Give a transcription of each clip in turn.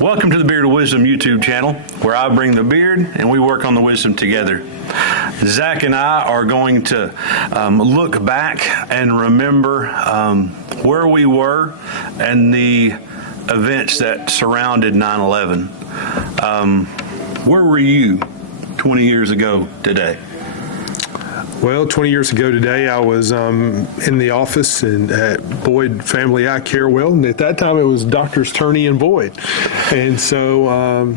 Welcome to the Beard of Wisdom YouTube channel, where I bring the beard and we work on the wisdom together. Zach and I are going to look back and remember where we were and the events that surrounded 9/11. Where were you 20 years ago today? Well, 20 years ago today, I was in the office at Boyd Family Eye Care. Well, and at that time, it was Doctors Turney and Boyd. And so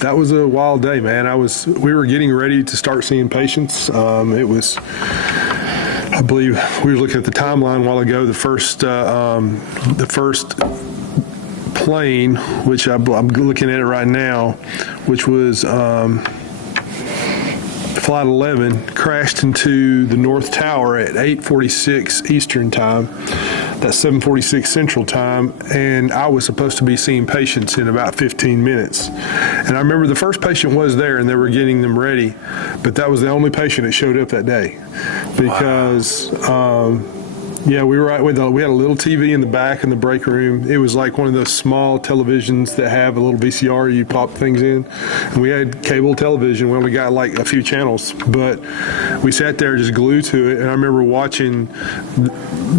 that was a wild day, man. We were getting ready to start seeing patients. I believe we were looking at the timeline a while ago, the first plane, which I'm looking at it right now, which was Flight 11, crashed into the North Tower at 8:46 Eastern Time. That's 7:46 Central Time, and I was supposed to be seeing patients in about 15 minutes. And I remember the first patient was there, and they were getting them ready, but that was the only patient that showed up that day because. Yeah, we had a little TV in the back in the break room. It was like one of those small televisions that have a little VCR you pop things in. And we had cable television. We only got like a few channels, but we sat there just glued to it. And I remember watching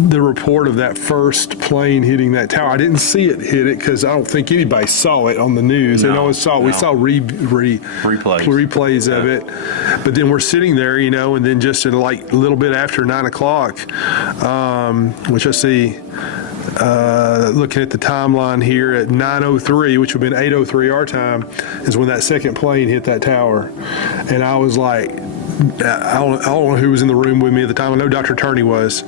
the report of that first plane hitting that tower. I didn't see it hit it because I don't think anybody saw it on the news. We saw replays of it. But then we're sitting there, and then just at like a little bit after 9 o'clock, which I see, looking at the timeline here at 9:03, which would have been 8:03 our time, is when that second plane hit that tower. And I was like, I don't know who was in the room with me at the time. I know Dr. Turney was.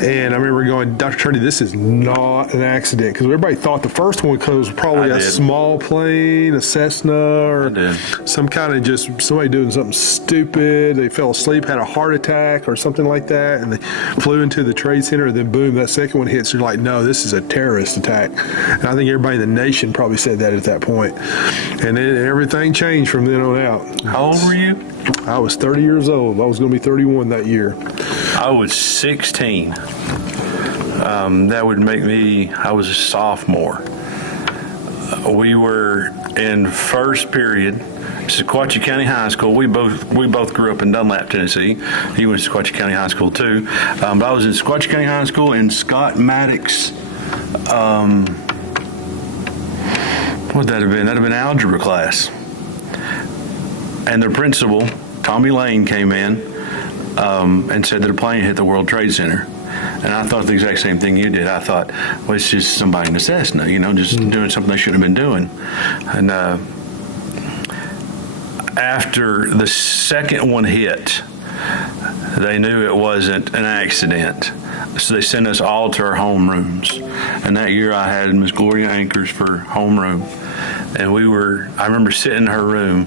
And I remember going, Dr. Turney, this is not an accident. Because everybody thought the first one was probably a small plane, a Cessna, or some kind of just somebody doing something stupid. They fell asleep, had a heart attack or something like that. And they flew into the Trade Center. And then boom, that second one hits. You're like, no, this is a terrorist attack. And I think everybody in the nation probably said that at that point. And then everything changed from then on out. How old were you? I was 30 years old. I was going to be 31 that year. I was 16. That would make I was a sophomore. We were in first period. Sequatchie County High School. We both grew up in Dunlap, Tennessee. He went to Sequatchie County High School too. But I was in Sequatchie County High School in Scott Maddox. What would that have been? That would have been algebra class. And the principal, Tommy Lane, came in and said that a plane hit the World Trade Center. And I thought the exact same thing you did. I thought, well, it's just somebody in a Cessna, just doing something they shouldn't have been doing. And after the second one hit, they knew it wasn't an accident. So they sent us all to our homerooms. And that year I had Miss Gloria Anchors for homeroom. And I remember sitting in her room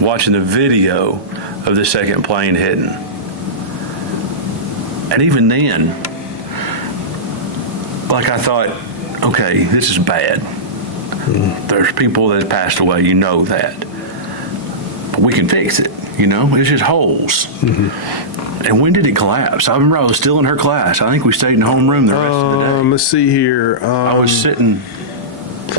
watching the video of the second plane hitting. And even then, I thought, okay, this is bad. There's people that have passed away, that. But we can fix it, it's just holes. And when did it collapse? I remember I was still in her class. I think we stayed in homeroom the rest of the day. Let's see here. I was sitting.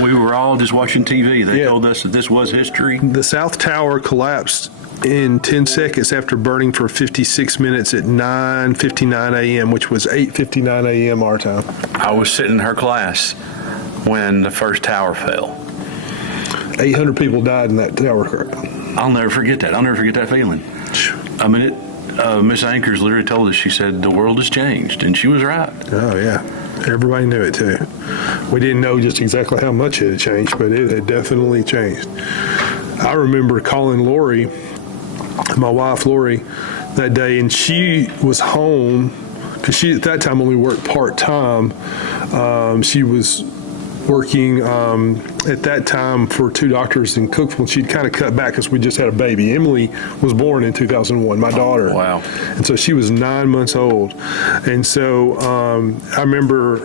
We were all just watching TV. They told us that this was history. The South Tower collapsed in 10 seconds after burning for 56 minutes at 9:59 a.m., which was 8:59 a.m. our time. I was sitting in her class when the first tower fell. 800 people died in that tower. I'll never forget that. I'll never forget that feeling. I mean, Miss Anchors literally told us, she said, the world has changed, and she was right. Oh, yeah. Everybody knew it, too. We didn't know just exactly how much it had changed, but it had definitely changed. I remember calling Lori, my wife, Lori, that day, and she was home because she, at that time, only worked part-time. She was working at that time for two doctors in Cookeville. She'd kind of cut back because we just had a baby. Emily was born in 2001, my daughter. Wow. And so she was 9 months old. And so I remember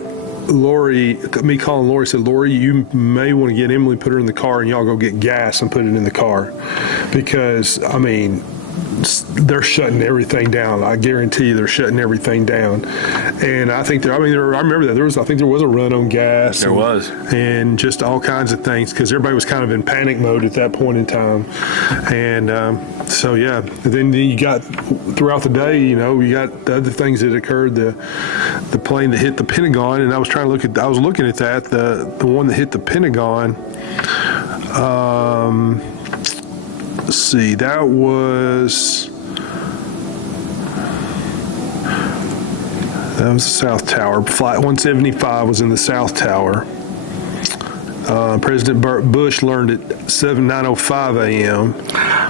me calling Lori, said, Lori, you may want to get Emily, put her in the car, and y'all go get gas and put it in the car. Because, they're shutting everything down. I guarantee you they're shutting everything down. And I think I remember that I think there was a run on gas. There was. And just all kinds of things because everybody was kind of in panic mode at that point in time. And so, yeah, then you got throughout the day, you got the other things that occurred, the plane that hit the Pentagon. And I was looking at that, the one that hit the Pentagon. Let's see, that was the South Tower. Flight 175 was in the South Tower. President Bush learned at 9:05 a.m.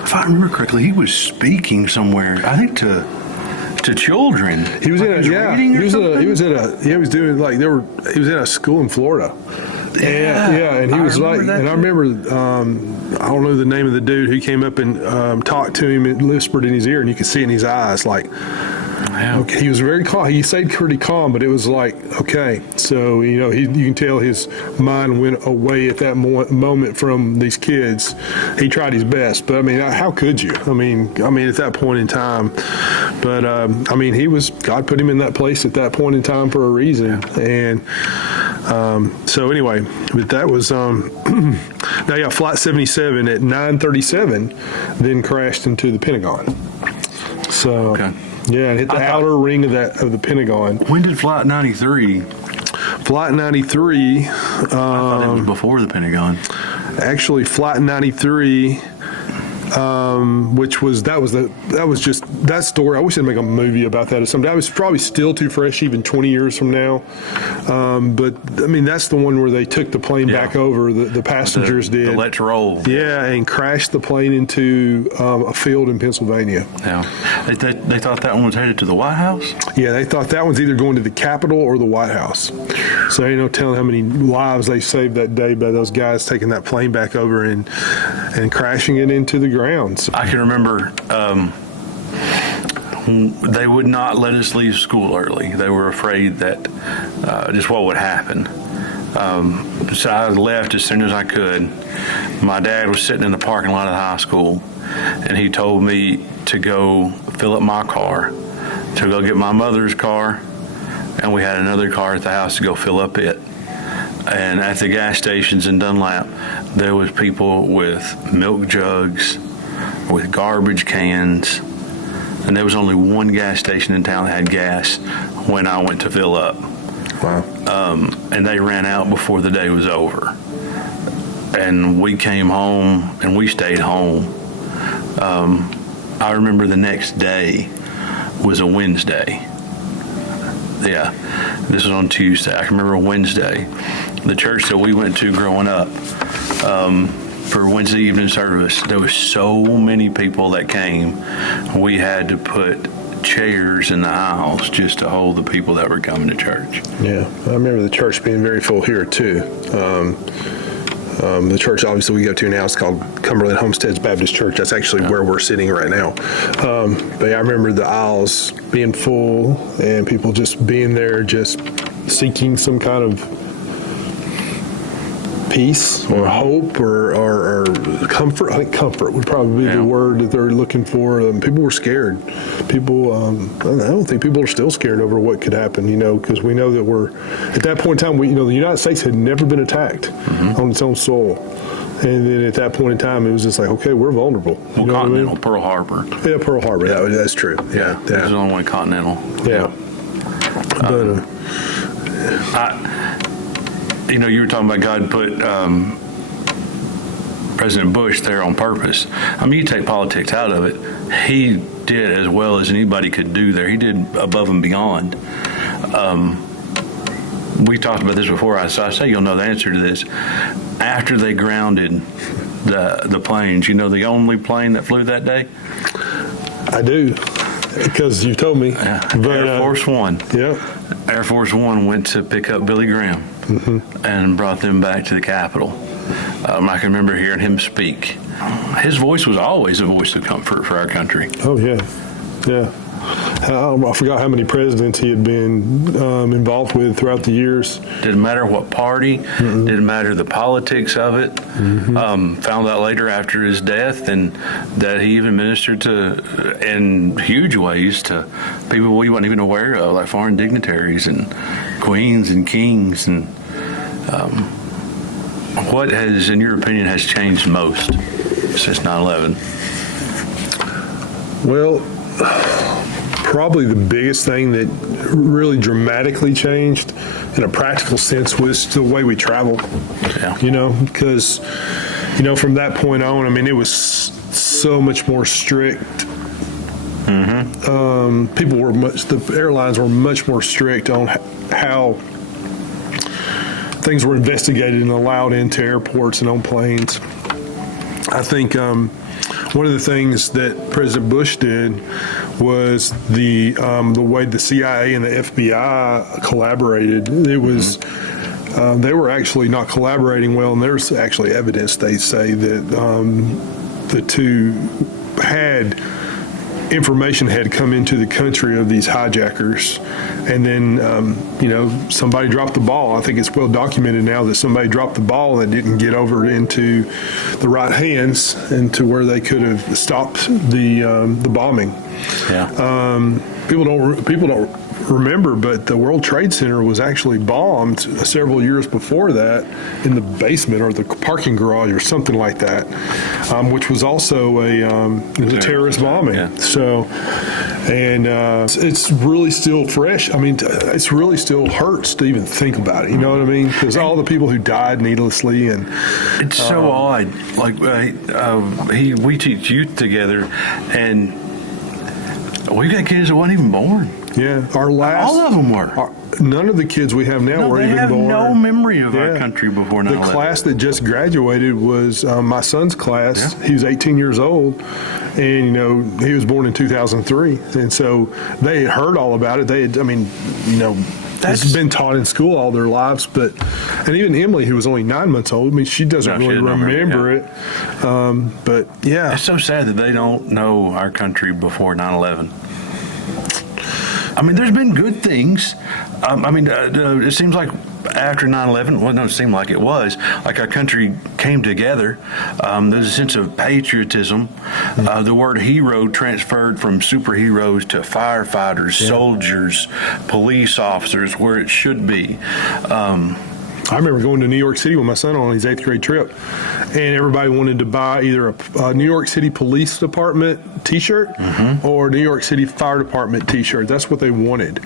If I remember correctly, he was speaking somewhere, I think to children. He was reading or something? he was in a school in Florida. And he was I remember, I don't know the name of the dude who came up and talked to him and whispered in his ear, and you could see in his eyes, like, okay, he was very calm. He stayed pretty calm, but it was like, okay. So, you can tell his mind went away at that moment from these kids. He tried his best, but how could you? At that point in time. But, God put him in that place at that point in time for a reason. And, so anyway, but that was, Flight 77 at 9:37 then crashed into the Pentagon. So, okay. Yeah, and hit the outer ring of the Pentagon. When did Flight 93? Flight 93. I thought it was before the Pentagon. Actually, Flight 93. Which was that story. I wish they'd make a movie about that or something. That was probably still too fresh, even 20 years from now. But that's the one where they took the plane back over. The passengers did. The let's roll. Yeah, and crashed the plane into a field in Pennsylvania. Yeah, they thought that one was headed to the White House. Yeah, they thought that one's either going to the Capitol or the White House. So ain't no telling how many lives they saved that day by those guys taking that plane back over and crashing it into the ground. I can remember they would not let us leave school early. They were afraid that just what would happen. So I left as soon as I could. My dad was sitting in the parking lot of the high school, and he told me to go fill up my car, to go get my mother's car, and we had another car at the house to go fill up it. And at the gas stations in Dunlap, there was people with milk jugs, with garbage cans, and there was only one gas station in town that had gas when I went to fill up. Wow. And they ran out before the day was over. And we came home, and we stayed home. I remember the next day was a Wednesday. Yeah, this was on Tuesday. I can remember Wednesday. The church that we went to growing up, for Wednesday evening service, there was so many people that came. We had to put chairs in the aisles just to hold the people that were coming to church. Yeah, I remember the church being very full here too. The church obviously we go to now is called Cumberland Homesteads Baptist Church. That's actually where we're sitting right now. But I remember the aisles being full and people just being there, just seeking some kind of peace or hope or comfort. I think comfort would probably be the word that they're looking for. People were scared. People, I don't think people are still scared over what could happen, because we know that we're, at that point in time, the United States had never been attacked on its own soil. And then at that point in time, it was just like, okay, we're vulnerable. Well, Continental, Pearl Harbor. Yeah, Pearl Harbor. That's true. Yeah. This is the only one Continental. Yeah. But, you were talking about God put President Bush there on purpose. You take politics out of it. He did as well as anybody could do there. He did above and beyond. We talked about this before, so I say you'll know the answer to this. After they grounded the planes, the only plane that flew that day? I do, because you told me. Yeah. Air Force One. Yeah. Air Force One went to pick up Billy Graham and brought them back to the Capitol. I can remember hearing him speak. His voice was always a voice of comfort for our country. Oh, yeah. Yeah. I forgot how many presidents he had been involved with throughout the years. Didn't matter what party, didn't matter the politics of it. Found out later after his death, and that he even ministered to, in huge ways, to people we weren't even aware of, like foreign dignitaries and queens and kings. And what has, in your opinion, has changed most since 9/11? Well, probably the biggest thing that really dramatically changed in a practical sense was the way we traveled. Yeah. Because, from that point on, I mean, it was so much more strict. The airlines were much more strict on how things were investigated and allowed into airports and on planes. I think one of the things that President Bush did was the way the CIA and the FBI collaborated. It was they were actually not collaborating well, and there's actually evidence, they say, that the two had information had come into the country of these hijackers, and then somebody dropped the ball. I think it's well documented now that somebody dropped the ball that didn't get over into the right hands and to where they could have stopped the bombing. Yeah. People don't remember, but the World Trade Center was actually bombed several years before that in the basement or the parking garage or something like that, which was also a terrorist bombing. Yeah. So, and it's really still fresh. I mean, it's really still hurts to even think about it. You know what I mean? Because all the people who died needlessly, and It's so odd. Like we teach youth together, and we got kids that weren't even born. yeah, our last All of them were. none of the kids we have now No, were they even have born. no memory of our Yeah. country before 9/11. The class that just graduated was my son's class. Yeah. He was 18 years old, and he was born in 2003, and so they had heard all about it. They had, That's- it's been taught in school all their lives. And even Emily, who was only 9 months old, I mean, she doesn't No, she really didn't remember, remember it. But yeah, It's so sad that they don't know our country before 9/11. I mean, there's been good things. It seems like after 9/11, well, no, it seemed like it was, like our country came together. There's a sense of patriotism. The word hero transferred from superheroes to firefighters, soldiers, police officers, where it should be. I remember going to New York City with my son on his 8th grade trip, and everybody wanted to buy either a New York City Police Department T-shirt or New York City Fire Department T-shirt. That's what they wanted,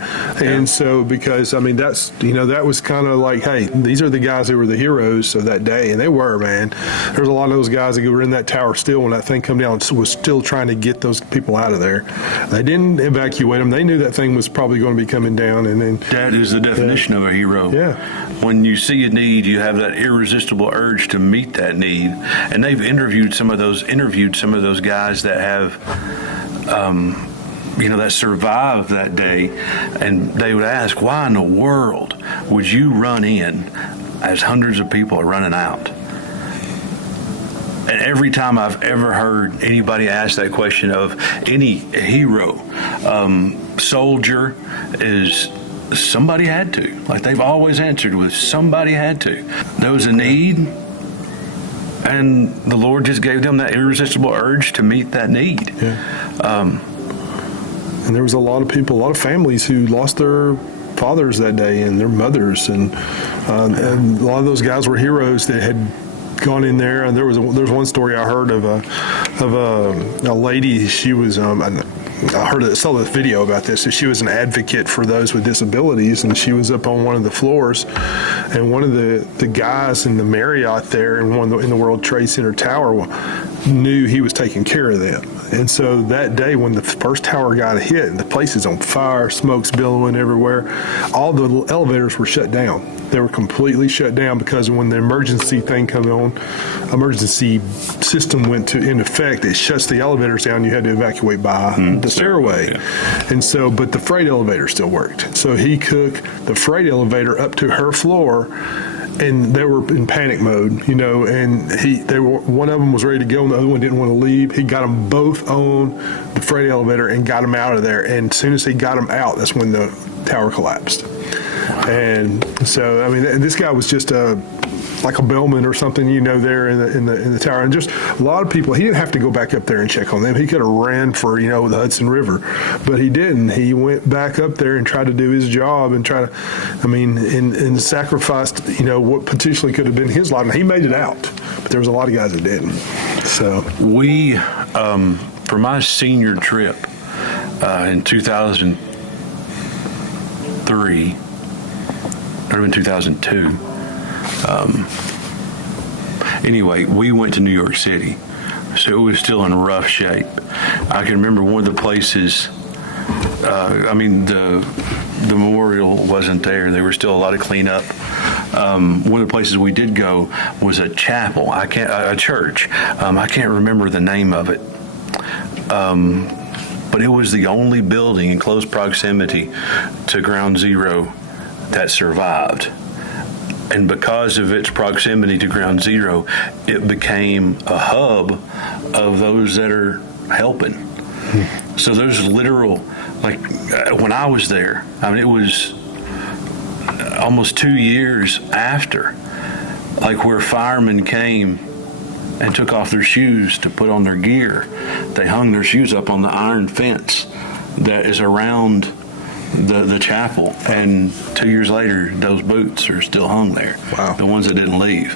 and so because that's that was kind of like, hey, these are the guys who were the heroes of that day, and they were, man. There's a lot of those guys that were in that tower still when that thing come down, was still trying to get those people out of there. They didn't evacuate them. They knew that thing was probably going to be coming down, and then That is the definition of a hero. Yeah. When you see a need, you have that irresistible urge to meet that need. And they've interviewed some of those guys that have, that survived that day. And they would ask, why in the world would you run in as hundreds of people are running out? And every time I've ever heard anybody ask that question of any hero, soldier, is somebody had to. Like they've always answered with somebody had to. There was a need, and the Lord just gave them that irresistible urge to meet that need. And there was a lot of people, a lot of families who lost their fathers that day and their mothers, and a lot of those guys were heroes that had gone in there. And there's one story I heard of a lady. She was I saw this video about this. So she was an advocate for those with disabilities, and she was up on one of the floors, and one of the guys in the Marriott there in the World Trade Center tower knew he was taking care of them. And so that day when the first tower got hit, the place is on fire, smoke's billowing everywhere, all the elevators were shut down. They were completely shut down because when the emergency thing come on, emergency system went in effect, it shuts the elevators down. You had to evacuate by the stairway. Yeah. And so, but the freight elevator still worked. So he took the freight elevator up to her floor and they were in panic mode, and one of them was ready to go and the other one didn't want to leave. He got them both on the freight elevator and got them out of there. And as soon as he got them out, that's when the tower collapsed. And so, I mean, this guy was just like a bellman or something, there in the tower. And just a lot of people, he didn't have to go back up there and check on them. He could have ran for, the Hudson River, but he didn't. He went back up there and tried to do his job and and sacrificed, what potentially could have been his life. Now, he made it out, but there was a lot of guys that didn't. So We, for my senior trip in 2003, or in 2002, anyway, we went to New York City, so it was still in rough shape. I can remember one of the places, the memorial wasn't there. There was still a lot of cleanup. One of the places we did go was a chapel, a church. I can't remember the name of it. But it was the only building in close proximity to Ground Zero that survived. And because of its proximity to Ground Zero, it became a hub of those that are helping. So there's literal, like when I was there, it was almost 2 years after, like where firemen came and took off their shoes to put on their gear. They hung their shoes up on the iron fence that is around the chapel, and 2 years later, those boots are still hung there. Wow. The ones that didn't leave.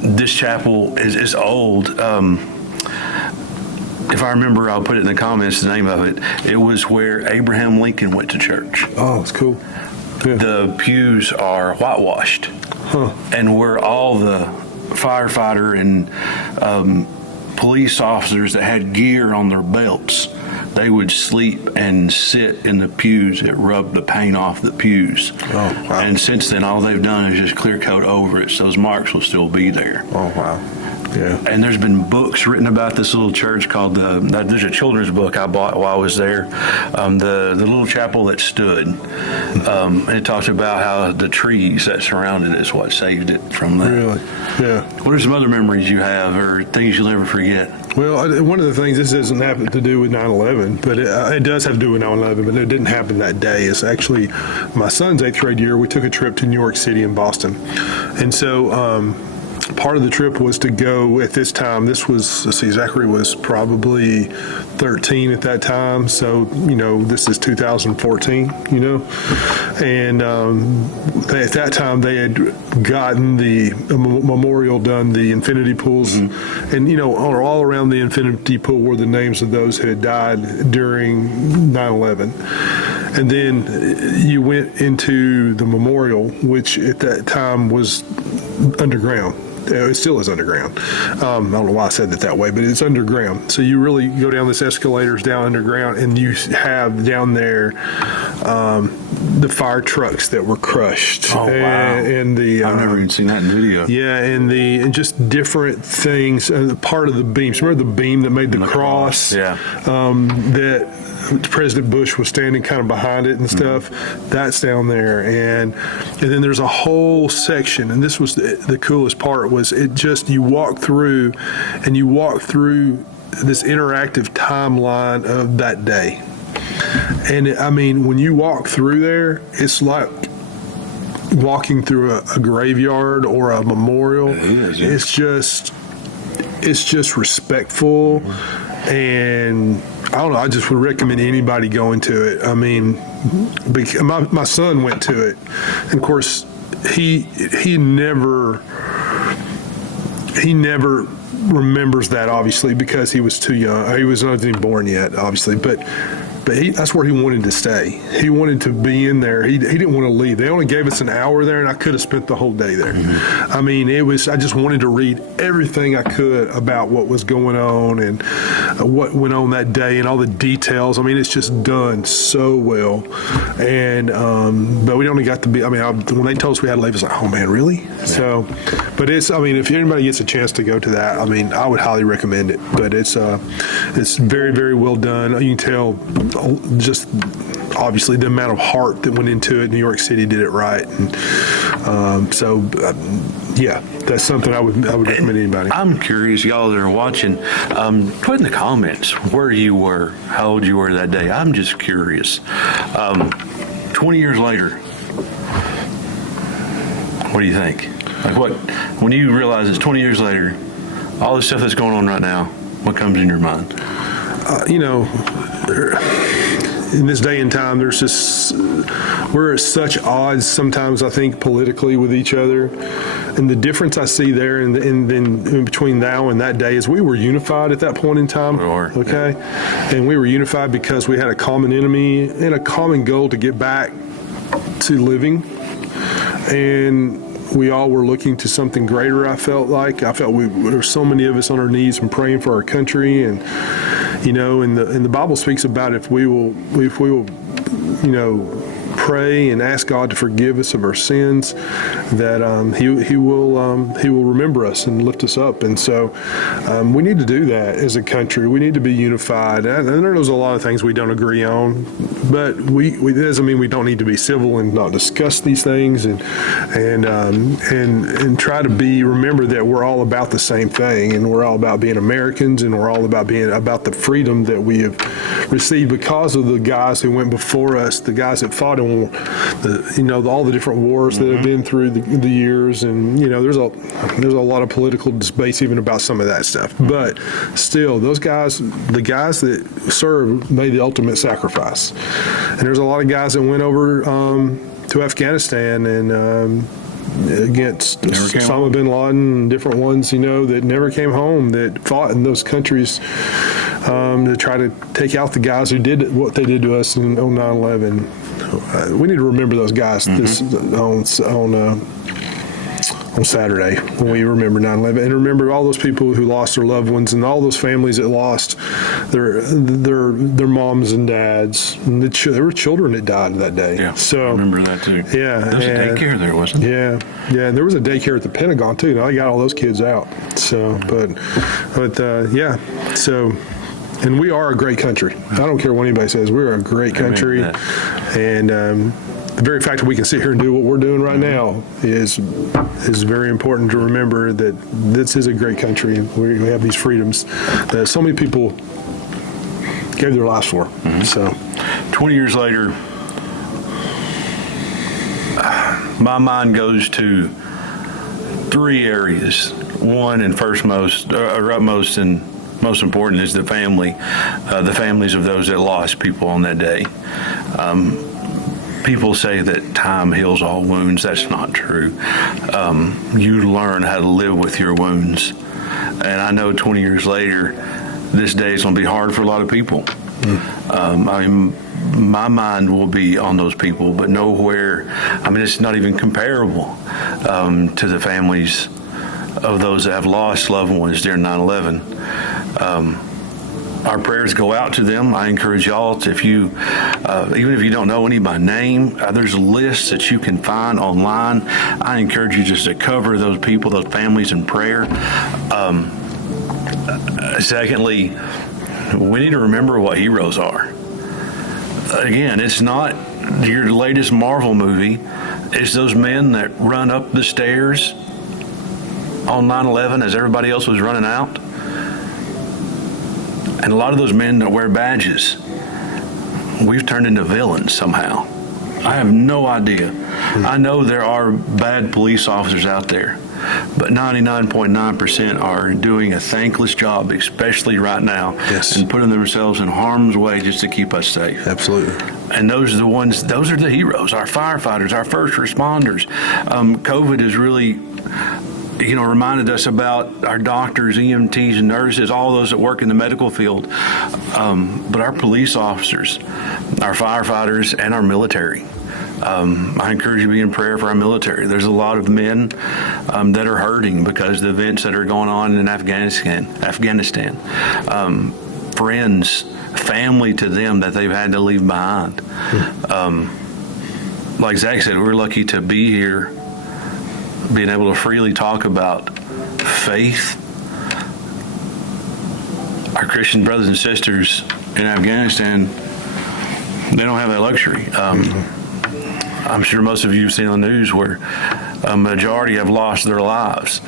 This chapel is old. If I remember, I'll put it in the comments, the name of it. It was where Abraham Lincoln went to church. Oh, it's cool. Yeah. The pews are whitewashed, and where all the firefighter and police officers that had gear on their belts, they would sleep and sit in the pews. It rubbed the paint off the pews. Oh, wow. And since then, all they've done is just clear coat over it, so those marks will still be there. Oh, wow. Yeah. And there's been books written about this little church called there's a children's book I bought while I was there, the Little Chapel That Stood. And it talks about how the trees that surrounded it is what saved it from that. Really? Yeah. What are some other memories you have or things you'll never forget? Well, one of the things, this doesn't have to do with 9/11, but it does have to do with 9/11, but it didn't happen that day. It's actually my son's 8th grade year. We took a trip to New York City and Boston. And so part of the trip was to go at this time. This was, let's see, Zachary was probably 13 at that time. So, this is 2014, and at that time they had gotten the memorial done, the infinity pools, and, all around the infinity pool were the names of those who had died during 9/11. And then you went into the memorial, which at that time was underground. It still is underground. I don't know why I said it that way, but it's underground. So you really go down this escalators down underground, and you have down there the fire trucks that were crushed. Oh, wow. And I've never even seen that in video. Yeah, and just different things. Part of the beams. Remember the beam that made the cross? Yeah. That President Bush was standing kind of behind it and stuff. That's down there, and then there's a whole section. And this was the coolest part. Was it just you walk through this interactive timeline of that day. And when you walk through there, it's like walking through a graveyard or a memorial. It is, yeah. It's just respectful, and I don't know. I just would recommend anybody going to it. Because my son went to it, and of course he never remembers that, obviously, because he was too young. He was not even born yet, obviously, but that's where he wanted to stay. He wanted to be in there. He didn't want to leave. They only gave us an hour there, and I could have spent the whole day there. I just wanted to read everything I could about what was going on and what went on that day and all the details. It's just done so well. And but we only got to be. When they told us we had to leave, it's like, oh man, really? Yeah. So, but it's. If anybody gets a chance to go to that, I would highly recommend it. But it's very, very well done. You can tell just obviously the amount of heart that went into it. New York City did it right. And yeah, that's something I would recommend anybody. I'm curious, y'all that are watching, put in the comments where you were, how old you were that day. I'm just curious. 20 years later, what do you think? Like when you realize it's 20 years later, all the stuff that's going on right now, what comes in your mind? In this day and time, we're at such odds sometimes, I think, politically with each other. And the difference I see there in between now and that day is we were unified at that point in time. We were, okay? Yeah. And we were unified because we had a common enemy and a common goal to get back to living. And we all were looking to something greater, I felt there were so many of us on our knees and praying for our country. And, and the Bible speaks about if we will, pray and ask God to forgive us of our sins, that He will remember us and lift us up. And so we need to do that as a country. We need to be unified. And there's a lot of things we don't agree on, but it doesn't mean we don't need to be civil and not discuss these things and try to remember that we're all about the same thing, and we're all about being Americans, and we're all about being about the freedom that we have received because of the guys who went before us, the guys that fought in all the different wars that have been through the years. And there's a lot of political debates even about some of that stuff, but still the guys that served made the ultimate sacrifice. And there's a lot of guys that went over to Afghanistan and against Osama bin Laden and different ones, that never came home, that fought in those countries to try to take out the guys who did what they did to us in 9/11. We need to remember those guys on Saturday when we remember 9/11, and remember all those people who lost their loved ones and all those families that lost their moms and dads. And there were children that died that day. Yeah, so I remember that too. Yeah, there was a daycare there, wasn't there? Yeah, and there was a daycare at the Pentagon too. Now they got all those kids out. So, yeah, so. And we are a great country. I don't care what anybody says. We're a great country. And the very fact that we can sit here and do what we're doing right now is very important to remember, that this is a great country. We have these freedoms that so many people gave their lives for. So, 20 years later, my mind goes to three areas. One, and utmost and most important, is the families of those that lost people on that day. People say that time heals all wounds. That's not true. You learn how to live with your wounds. And I know 20 years later, this day is going to be hard for a lot of people. My mind will be on those people, but nowhere, it's not even comparable to the families of those that have lost loved ones during 9/11. Our prayers go out to them. I encourage y'all to, even if you don't know any by name, there's lists that you can find online. I encourage you just to cover those people, those families in prayer. Secondly, we need to remember what heroes are. Again, it's not your latest Marvel movie. It's those men that run up the stairs on 9/11 as everybody else was running out. And a lot of those men that wear badges, we've turned into villains somehow. I have no idea. I know there are bad police officers out there, but 99.9% are doing a thankless job, especially right now, and putting themselves in harm's way just to keep us safe. Absolutely. And those are the heroes, our firefighters, our first responders. COVID has really reminded us about our doctors, EMTs, and nurses, all those that work in the medical field. But our police officers, our firefighters, and our military. I encourage you to be in prayer for our military. There's a lot of men that are hurting because of the events that are going on in Afghanistan. Friends, family to them that they've had to leave behind. Like Zach said, we're lucky to be here, being able to freely talk about faith. Our Christian brothers and sisters in Afghanistan They don't have that luxury. I'm sure most of you have seen on the news where a majority have lost their lives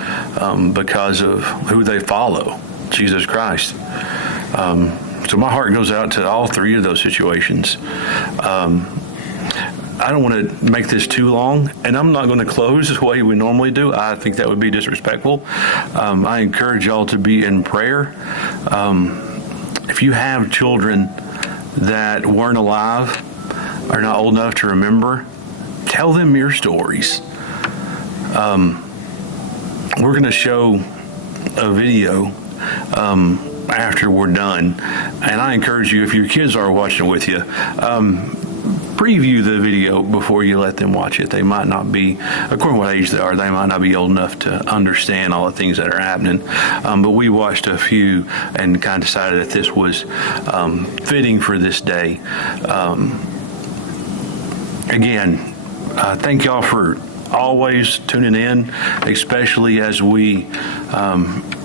because of who they follow, Jesus Christ. So my heart goes out to all three of those situations. I don't want to make this too long, and I'm not going to close the way we normally do. I think that would be disrespectful. I encourage y'all to be in prayer. If you have children that weren't alive, are not old enough to remember, tell them your stories. We're going to show a video after we're done, and I encourage you, if your kids are watching with you, preview the video before you let them watch it. They might not be, according to what age they are, they might not be old enough to understand all the things that are happening. But we watched a few and kind of decided that this was fitting for this day. Again, thank y'all for always tuning in, especially as we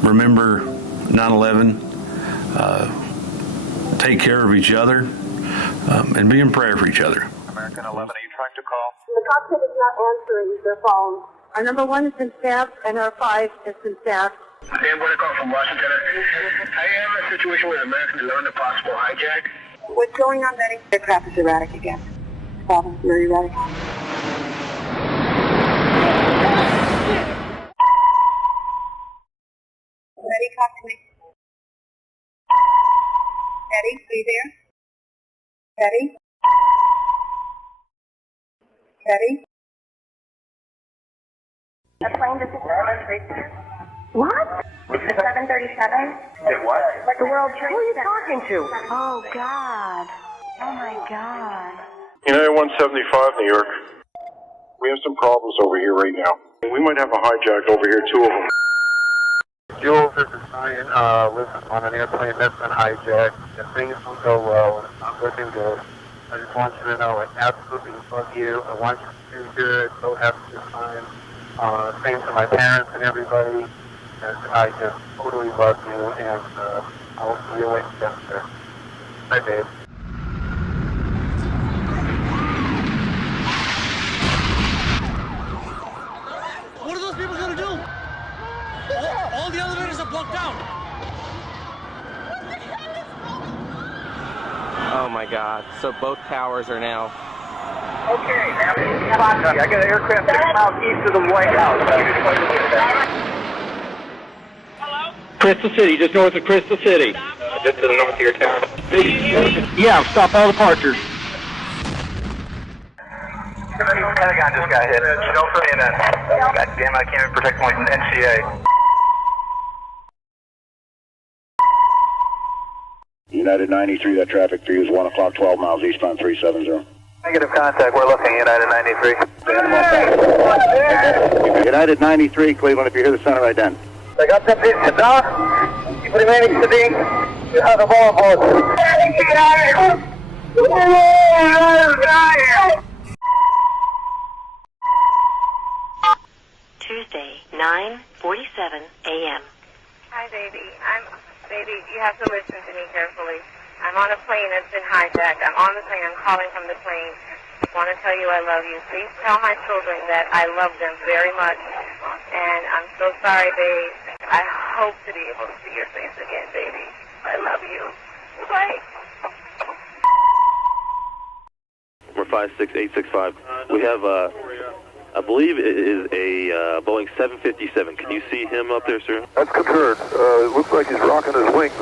remember 9/11. Take care of each other and be in prayer for each other. American 11, are you trying to call? The cockpit is not answering their phone. Our number 1 has been staffed, and our 5 has been staffed. I'm going to call from Washington. I have a situation with American 11, a possible hijack. What's going on, Betty? The aircraft is erratic again. Problem, very erratic. Betty, talk to me. Betty, are you there? Betty? Betty? A plane just What? the 737. What? Like the World Trade Who are you Center. talking to? Oh God. Oh my God. United 175, New York. We have some problems over here right now. We might have a hijack over here, 2 of them. Jules, this is Ryan. Listen, on an airplane that's been hijacked, and things don't go well, and it's not looking good. I just want you to know I absolutely love you. I want you to do good. So happy this time. Same to my parents and everybody. And I just totally love you, and I'll see you later. Bye, babe. What are those people going to do? All the elevators are blocked out. Oh my God. So both towers are now. Okay, I got an aircraft 6 miles east of the White House. Crystal City, just north of Crystal City. Just to the north of your town. Yeah, stop all departures. Pentagon just got hit. Don't for me in that. God damn, I can't even protect my NCA. United 93, that traffic for you is 1 o'clock, 12 miles eastbound 370. Negative contact, we're looking, United 93. United 93, Cleveland, if you hear the center ident. I got that piece of dog. Keep remaining steady. You have the ball board. Tuesday, 9:47 a.m. Hi, baby. Baby, you have to listen to me carefully. I'm on a plane that's been hijacked. I'm on the plane. I'm calling from the plane. I want to tell you I love you. Please tell my children that I love them very much. And I'm so sorry, babe. I hope to be able to see your face again, baby. I love you. Bye. We're 56865. We have, I believe it is a Boeing 757. Can you see him up there, sir? That's confirmed. It looks like he's rocking his wings.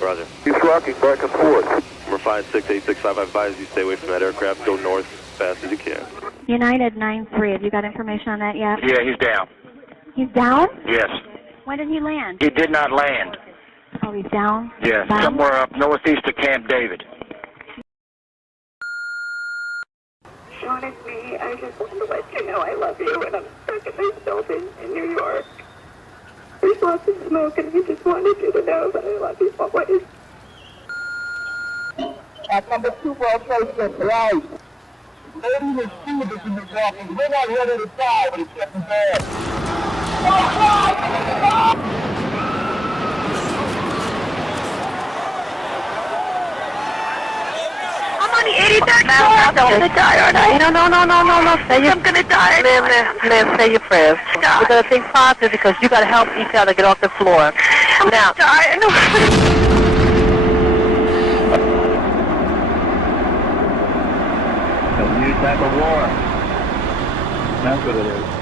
Roger. He's rocking back and forth. We're 56865. I advise you stay away from that aircraft. Go north as fast as you can. United 93. Have you got information on that yet? Yeah, he's down. He's down? Yes. When did he land? He did not land. Oh, he's down? Yes, Down? somewhere up northeast of Camp David. Sean, it's me. I just want to let you know I love you, and I'm stuck in this building in New York. There's lots of smoke, and I just wanted you to know that I love you always. At number 2 World Trade Center, right. Lady was shooting in the walking. We're not ready to die, but it's getting bad. I'm on the I'm gonna die, aren't I? No. I'm gonna die. Liv, say your prayers. We're gonna think positive because you gotta help each other get off the floor. I'm gonna die. New type of war. That's what it is.